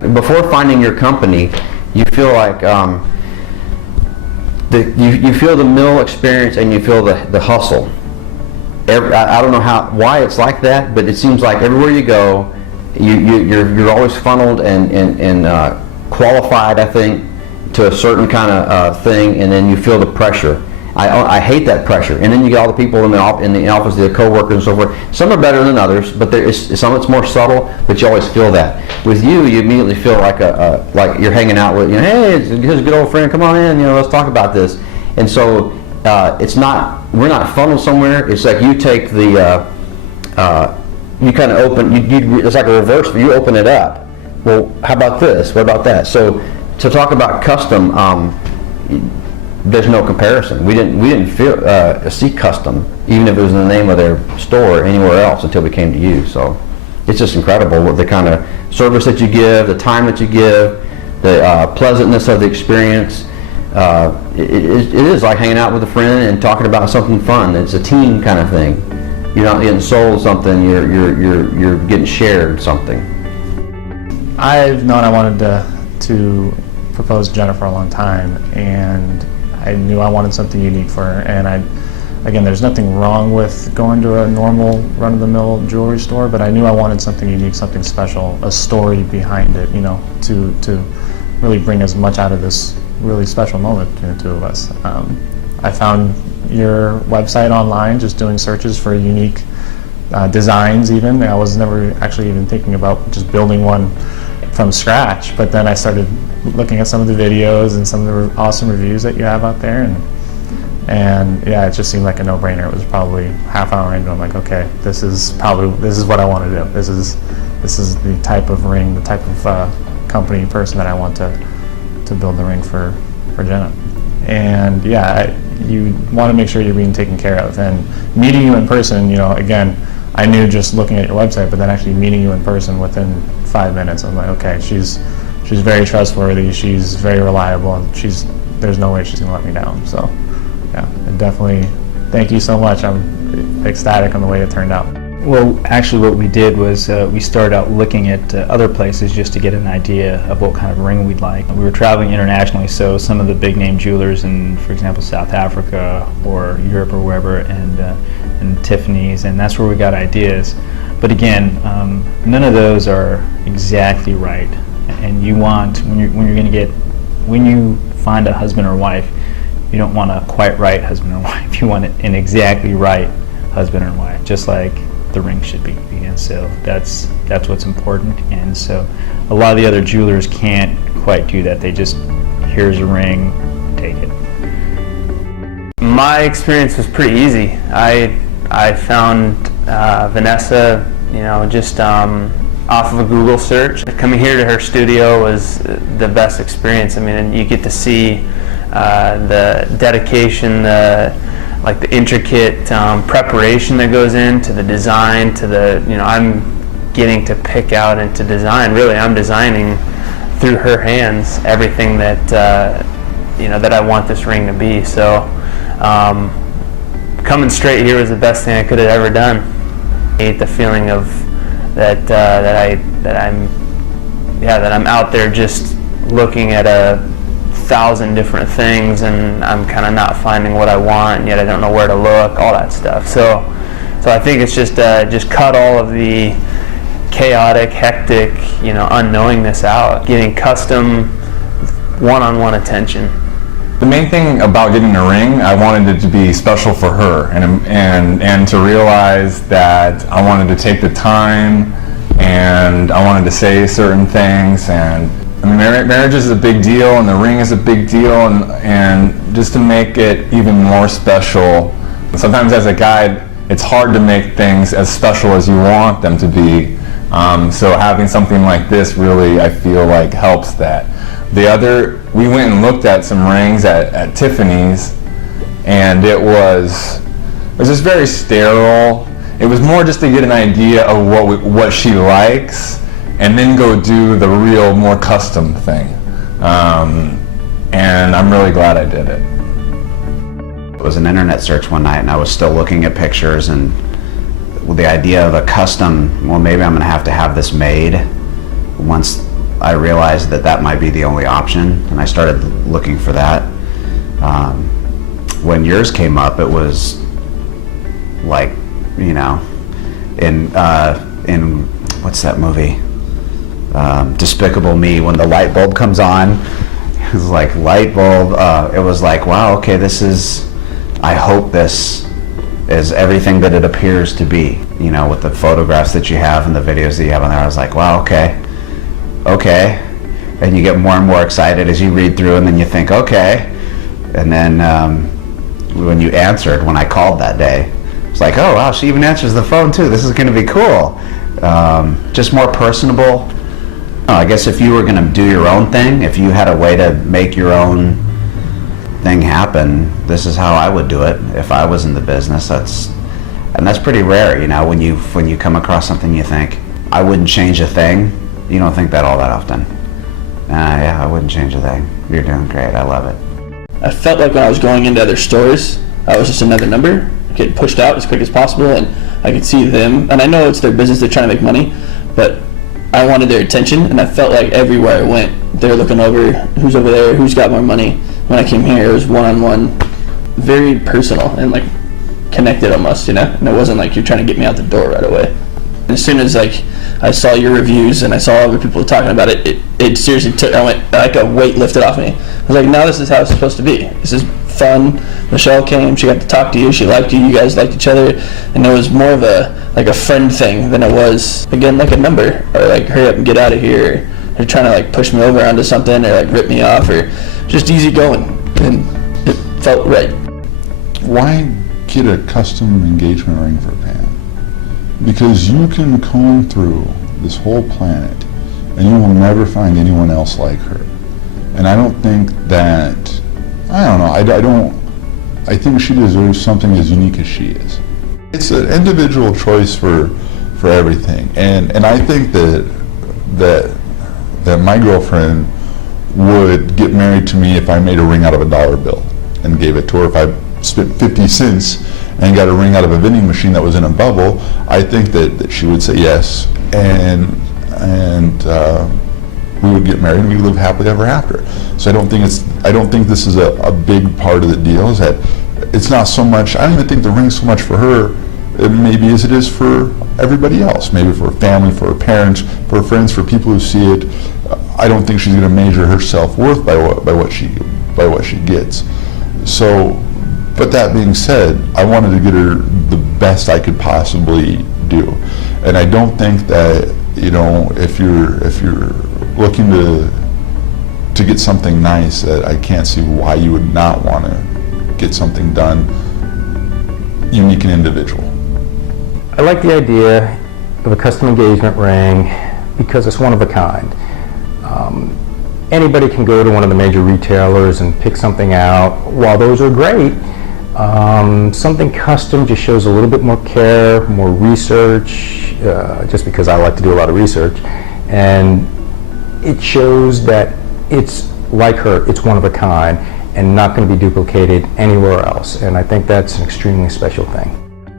Before finding your company, you feel like you feel the mill experience and you feel the hustle. I don't know why it's like that, but it seems like everywhere you go, you're always funneled and qualified, I think, to a certain kind of thing, and then you feel the pressure. I hate that pressure. And then you get all the people in the office, the co-workers and so forth. Some are better than others, but there is some that's more subtle, but you always feel that. With you immediately feel like like you're hanging out with, hey, here's a good old friend, come on in, let's talk about this. And so we're not funneled somewhere. It's like you take the, you kind of open, it's like a reverse, you open it up. Well, how about this? What about that? So to talk about custom, there's no comparison. We didn't see custom, even if it was in the name of their store, anywhere else until we came to you. So it's just incredible what the kind of service that you give, the time that you give, the pleasantness of the experience. It is like hanging out with a friend and talking about something fun. It's a team kind of thing. You're not getting sold something. You're getting shared something. I've known I wanted to propose to Jenna for a long time, and I knew I wanted something unique for her. And again, there's nothing wrong with going to a normal run-of-the-mill jewelry store, but I knew I wanted something unique, something special, a story behind it, to really bring as much out of this really special moment between the two of us. I found your website online, just doing searches for unique designs even. I was never actually even thinking about just building one from scratch, but then I started looking at some of the videos and some of the awesome reviews that you have out there, and yeah, it just seemed like a no-brainer. It was probably half hour into it, I'm like, okay, this is what I want to do. This is the type of ring, the type of company, person that I want to build the ring for Jenna. And yeah, you want to make sure you're being taken care of. And meeting you in person, again, I knew just looking at your website, but then actually meeting you in person within 5 minutes, I'm like, okay, she's very trustworthy, she's very reliable, and there's no way she's gonna let me down. So yeah, definitely thank you so much. I'm ecstatic on the way it turned out. Well, actually what we did was we started out looking at other places just to get an idea of what kind of ring we'd like. We were traveling internationally, so some of the big name jewelers in, for example, South Africa or Europe or wherever, and Tiffany's, and that's where we got ideas. But again, none of those are exactly right. And you want, when you find a husband or wife, you don't want a quite right husband or wife. You want an exactly right husband or wife, just like the ring should be. And so that's what's important. And so a lot of the other jewelers can't quite do that. They just, here's a ring, take it. My experience was pretty easy. I found Vanessa, just off of a Google search. Coming here to her studio was the best experience. I mean, and you get to see the dedication, the intricate preparation that goes into the design, to the, I'm getting to pick out and to design. Really, I'm designing through her hands everything that that I want this ring to be. So coming straight here was the best thing I could have ever done. I hate the feeling of that I'm out there just looking at 1,000 different things, and I'm kind of not finding what I want, and yet I don't know where to look, all that stuff. So I think it's just cut all of the chaotic, hectic, unknowingness out, getting custom, one-on-one attention. The main thing about getting a ring, I wanted it to be special for her, and to realize that I wanted to take the time, and I wanted to say certain things. And I mean, marriage is a big deal, and the ring is a big deal, and just to make it even more special. Sometimes as a guy, it's hard to make things as special as you want them to be. So having something like this really, I feel like, helps that. We went and looked at some rings at Tiffany's, and it was just very sterile. It was more just to get an idea of what she likes, and then go do the real, more custom thing. And I'm really glad I did it. It was an internet search one night, and I was still looking at pictures, and with the idea of a custom, well, maybe I'm going to have this made once I realized that that might be the only option, and I started looking for that. When yours came up, it was like, you know, in what's that movie? Despicable Me, when the light bulb comes on, it was like light bulb. It was like, wow, okay, this is, I hope this is everything that it appears to be, you know, with the photographs that you have and the videos that you have on there. I was like, wow, okay. And you get more and more excited as you read through, and then you think, okay. And then when you answered, when I called that day, it's like, oh wow, she even answers the phone too. This is going to be cool. Just more personable. I guess if you were going to do your own thing, if you had a way to make your own thing happen, this is how I would do it if I was in the business. That's pretty rare, you know, when you come across something you think, I wouldn't change a thing. You don't think that all that often. Yeah, I wouldn't change a thing. You're doing great. I love it. I felt like when I was going into other stores, I was just another number, get pushed out as quick as possible, and I could see them, and I know it's their business, they're trying to make money, but I wanted their attention, and I felt like everywhere I went, they were looking over, who's over there, who's got more money. When I came here, it was one-on-one, very personal, and like connected almost, you know, and it wasn't like you're trying to get me out the door right away. And as soon as like I saw your reviews and I saw other people talking about it, it seriously took, I went, like a weight lifted off me. I was like, now this is how it's supposed to be. This is fun. Michelle came, she got to talk to you, she liked you guys liked each other, and it was more of a friend thing than it was, again, like a number, or like hurry up and get out of here, or trying to like push me over onto something, or like rip me off, or just easy going, and it felt right. Why get a custom engagement ring for Pam? Because you can comb through this whole planet and you will never find anyone else like her. And I don't think that, I don't know, I think she deserves something as unique as she is. It's an individual choice for everything. And I think that my girlfriend would get married to me if I made a ring out of a dollar bill and gave it to her. If I spent 50 cents and got a ring out of a vending machine that was in a bubble, I think that she would say yes, and we would get married and we would live happily ever after. So I don't think this is a big part of the deal. Is that it's not so much. I don't even think the ring's so much for her, maybe as it is for everybody else. Maybe for her family, for her parents, for her friends, for people who see it. I don't think she's going to measure her self-worth by what she gets. So. But that being said, I wanted to get her the best I could possibly do, and I don't think that, you know, if you're looking to get something nice, that I can't see why you would not want to get something done unique and individual. I like the idea of a custom engagement ring because it's one of a kind. Anybody can go to one of the major retailers and pick something out. While those are great, something custom just shows a little bit more care, more research, just because I like to do a lot of research, and it shows that it's like her, it's one of a kind, and not going to be duplicated anywhere else, and I think that's an extremely special thing.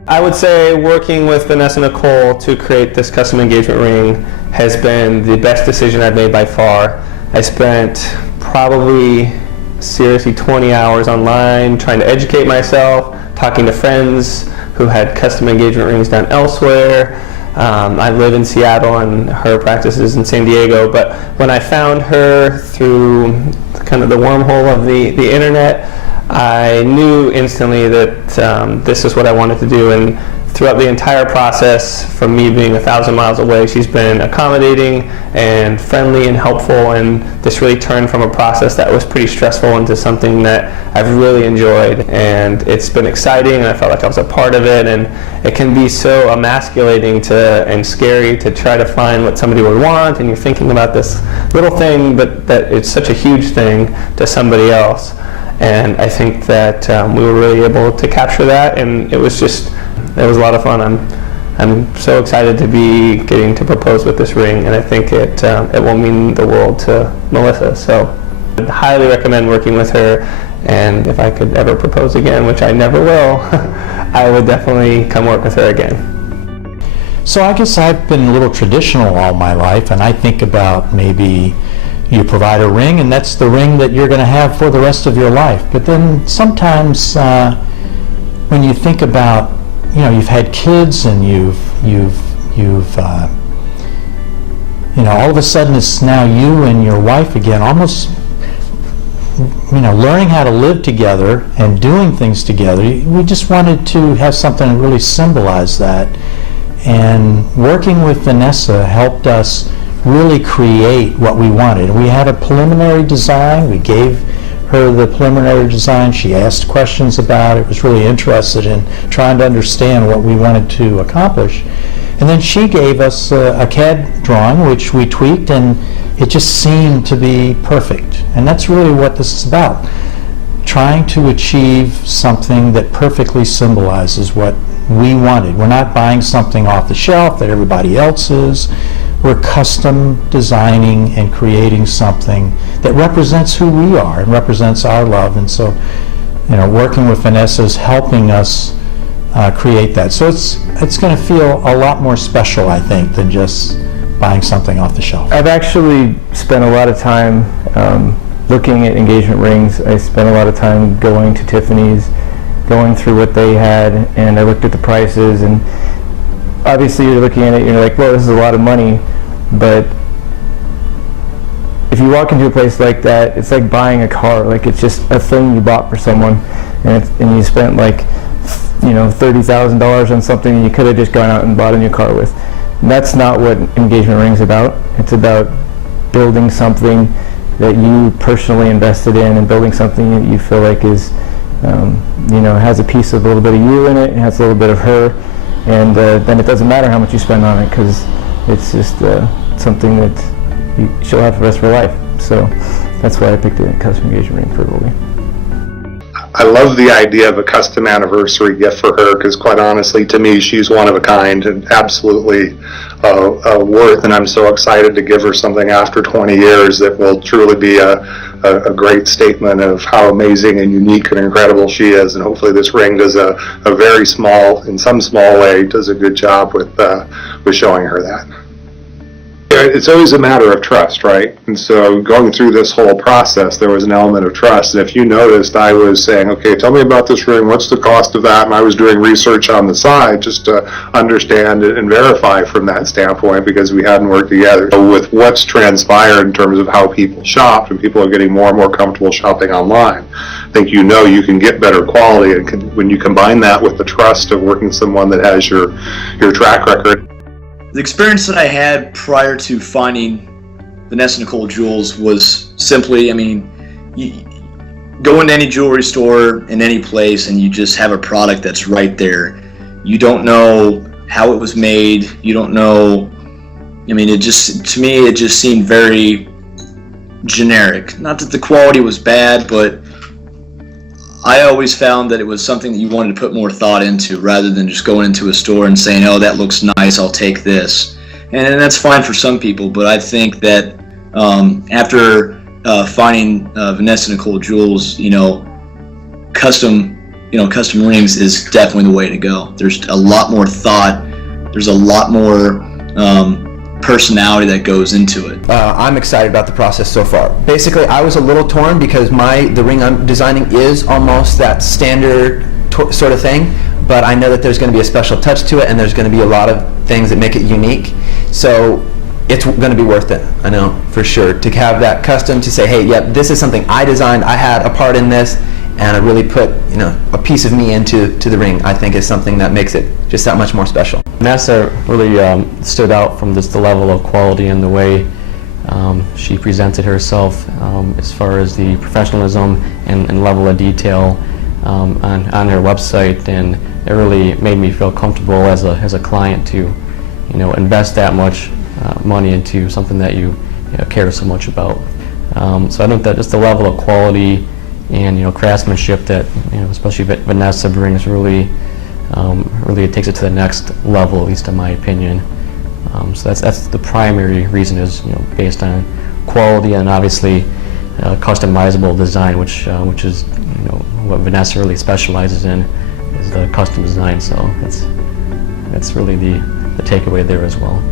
I would say working with Vanessa Nicole to create this custom engagement ring has been the best decision I've made by far. I spent probably seriously 20 hours online trying to educate myself, talking to friends who had custom engagement rings done elsewhere. I live in Seattle and her practice is in San Diego, but when I found her through kind of the wormhole of the internet, I knew instantly that this is what I wanted to do, and throughout the entire process, from me being 1,000 miles away, she's been accommodating and friendly and helpful, and this really turned from a process that was pretty stressful into something that I've really enjoyed, and it's been exciting, and I felt like I was a part of it, and it can be so emasculating and scary to try to find what somebody would want, and you're thinking about this little thing, but that it's such a huge thing to somebody else. And I think that we were really able to capture that, and it was a lot of fun. I'm so excited to be getting to propose with this ring, and I think it will mean the world to Melissa. So I'd highly recommend working with her, and if I could ever propose again, which I never will, I would definitely come work with her again. So I guess I've been a little traditional all my life, and I think about maybe you provide a ring and that's the ring that you're going to have for the rest of your life. But then sometimes when you think about, you've had kids and you've all of a sudden it's now you and your wife again, almost, learning how to live together and doing things together. We just wanted to have something that really symbolized that. And working with Vanessa helped us really create what we wanted. We had a preliminary design. We gave her the preliminary design. She asked questions about it, was really interested in trying to understand what we wanted to accomplish. And then she gave us a CAD drawing, which we tweaked, and it just seemed to be perfect. And that's really what this is about, trying to achieve something that perfectly symbolizes what we wanted. We're not buying something off the shelf that everybody else is. We're custom designing and creating something that represents who we are and represents our love. And so, working with Vanessa is helping us create that. So it's going to feel a lot more special, I think, than just buying something off the shelf. I've actually spent a lot of time looking at engagement rings. I spent a lot of time going to Tiffany's, going through what they had, and I looked at the prices, and obviously you're looking at it, you're like, well, this is a lot of money, but if you walk into a place like that, it's like buying a car. Like, it's just a thing you bought for someone, and you spent like, $30,000 on something you could have just gone out and bought a new car with. And that's not what engagement ring's about. It's about building something that you personally invested in, and building something that you feel like is, has a piece of a little bit of you in it, has a little bit of her, and then it doesn't matter how much you spend on it, because it's just something that she'll have for the rest of her life. So that's why I picked a custom engagement ring for Goldie. I love the idea of a custom anniversary gift for her, because quite honestly, to me, she's one of a kind and absolutely worth, and I'm so excited to give her something after 20 years that will truly be a great statement of how amazing and unique and incredible she is. And hopefully this ring does a very small, in some small way, does a good job with showing her that. It's always a matter of trust, right? And so going through this whole process, there was an element of trust. And if you noticed, I was saying, okay, tell me about this ring, what's the cost of that? And I was doing research on the side just to understand and verify from that standpoint, because we hadn't worked together. So with what's transpired in terms of how people shop, and people are getting more and more comfortable shopping online, I think you can get better quality. And when you combine that with the trust of working with someone that has your track record. The experience that I had prior to finding Vanessa Nicole Jewels was simply, you go into any jewelry store in any place and you just have a product that's right there. You don't know how it was made. You don't know, to me, it just seemed very generic. Not that the quality was bad, but I always found that it was something that you wanted to put more thought into, rather than just going into a store and saying, oh, that looks nice, I'll take this. And that's fine for some people, but I think that after finding Vanessa Nicole Jewels, custom rings is definitely the way to go. There's a lot more thought, there's a lot more personality that goes into it. I'm excited about the process so far. Basically, I was a little torn because the ring I'm designing is almost that standard sort of thing, but I know that there's going to be a special touch to it, and there's going to be a lot of things that make it unique. So it's going to be worth it, I know, for sure, to have that custom, to say, hey, yep, this is something I designed, I had a part in this, and I really put a piece of me into the ring. I think is something that makes it just that much more special. Vanessa really stood out from just the level of quality and the way she presented herself as far as the professionalism and level of detail on her website, and it really made me feel comfortable as a client to invest that much money into something that you care so much about. So I think that just the level of quality and craftsmanship that especially Vanessa brings really takes it to the next level, at least in my opinion. So that's the primary reason, is based on quality and obviously customizable design, which is what Vanessa really specializes in, is the custom design. So that's really the the takeaway there as well.